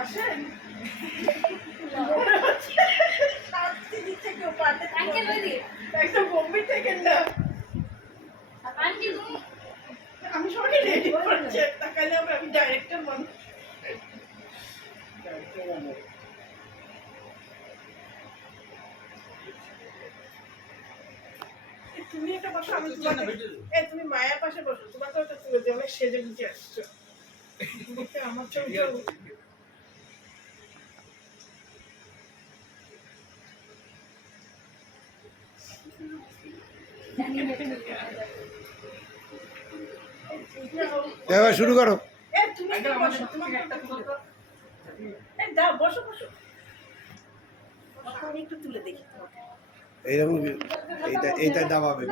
আসেন একদম বোম্বে থেকে না আমি সবাইকে রেডি করছি তাকালে আমি ডাইরেক্টর মানুষ তুমি একটা কথা আমি তোমাকে তুমি মায়ের পাশে বসো তোমাকে ওটা তুলে দিয়ে অনেক সেজে গুজে আসছো আমার চোখটা এবার শুরু করো। তুমি বসো তোমাকে দাও বসো বসো আমি একটু তুলে দেখি এইরকম এইটা দাবাবে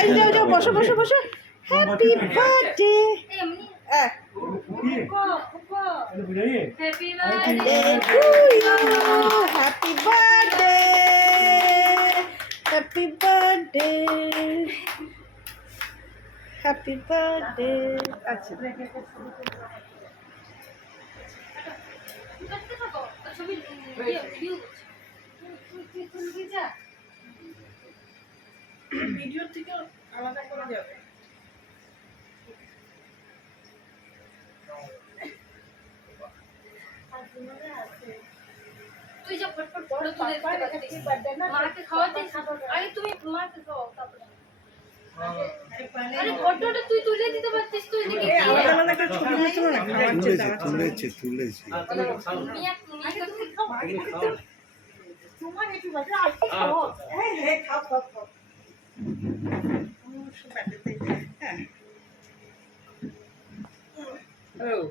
এই যাও যাও বসো বসো বসো happy birthday Happy happy birthday happy birthday happy birthday আচ্ছা ভিডিও থেকে আলাদা করা যাবে তুই যা ফটফট বড় তুলে দিতে পারছিস মাকে খাওয়াতে আরে তুমি মাকে খাওয়াও তারপরে আরে ফটোটা তুই তুলে দিতে পারছিস তুই এদিকে আলাদা আলাদা একটা ছবি তুলছো না তুলেছি মিয়া তুমি খাও তোমার একটু বাজে আর কি খাও হ্যাঁ খাও খাও খাও হ্যাঁ ও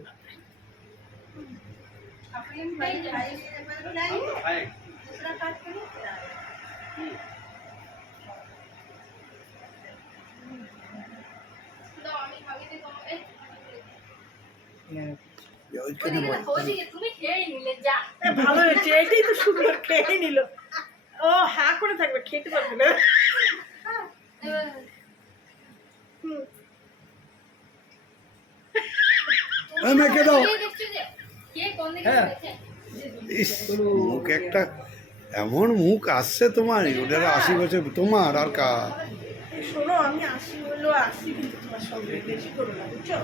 তুমি খেয়ে নিলে যা ভালো হয়েছে এটাই তো সুন্দর খেয়ে নিল ও হ্যাঁ করে থাকবে খেতে পারবে না মেখে দাও। কে কোন দিকে দেখে ইস, মুখ একটা এমন মুখ আসছে তোমার ওটা 80 বছর তোমার আর কার শোনো আমি আসি হলো আসি কিন্তু তোমার সঙ্গে বেশি করো না বুঝছো